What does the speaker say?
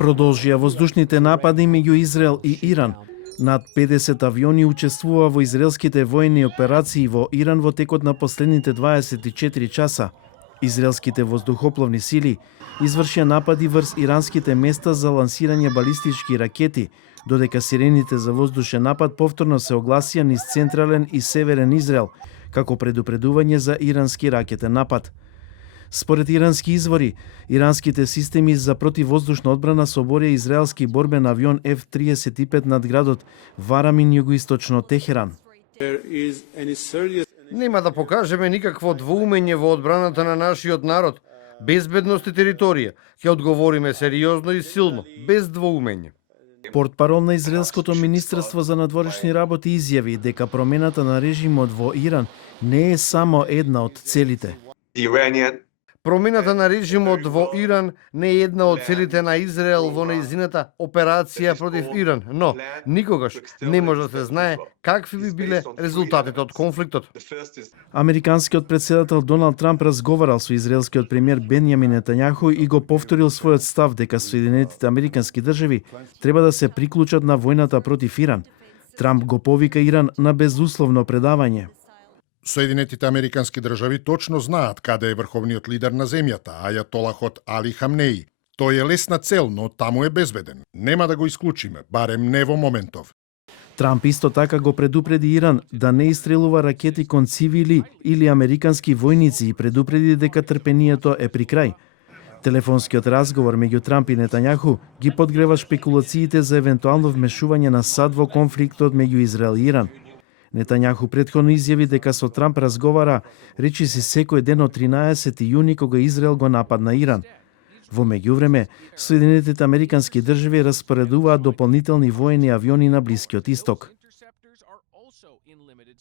Продолжија воздушните напади меѓу Израел и Иран. Над 50 авиони учествува во израелските војни операции во Иран во текот на последните 24 часа. Израелските воздухопловни сили извршија напади врз иранските места за лансирање балистички ракети, додека сирените за воздушен напад повторно се огласија низ централен и северен Израел, како предупредување за ирански ракетен напад. Според ирански извори, иранските системи за противвоздушна одбрана соборија израелски борбен авион F-35 над градот Варамин, југоисточно Техеран. Нема да покажеме никакво двоумење во одбраната на нашиот народ, безбедност и територија. Ќе одговориме сериозно и силно, без двоумење. Портпарол на Израелското министерство за надворешни работи изјави дека промената на режимот во Иран не е само една од целите. Промената на режимот во Иран не е една од целите на Израел во нејзината операција против Иран, но никогаш не може да се знае какви би биле резултатите од конфликтот. Американскиот председател Доналд Трамп разговарал со израелскиот премиер Бенјамин Нетањаху и го повторил својот став дека Соединетите Американски држави треба да се приклучат на војната против Иран. Трамп го повика Иран на безусловно предавање. Соединетите Американски држави точно знаат каде е врховниот лидер на земјата, ајатолахот Али Хамнеи. Тој е лесна цел, но таму е безбеден. Нема да го исклучиме, барем не во моментов. Трамп исто така го предупреди Иран да не истрелува ракети кон цивили или американски војници и предупреди дека трпението е при крај. Телефонскиот разговор меѓу Трамп и Нетањаху ги подгрева шпекулациите за евентуално вмешување на САД во конфликтот меѓу Израел и Иран. Нетањаху претходно изјави дека со Трамп разговара речиси секој ден од 13 јуни кога Израел го нападна Иран. Во меѓувреме, Соединетите Американски држави распоредуваат дополнителни воени авиони на Блискиот Исток.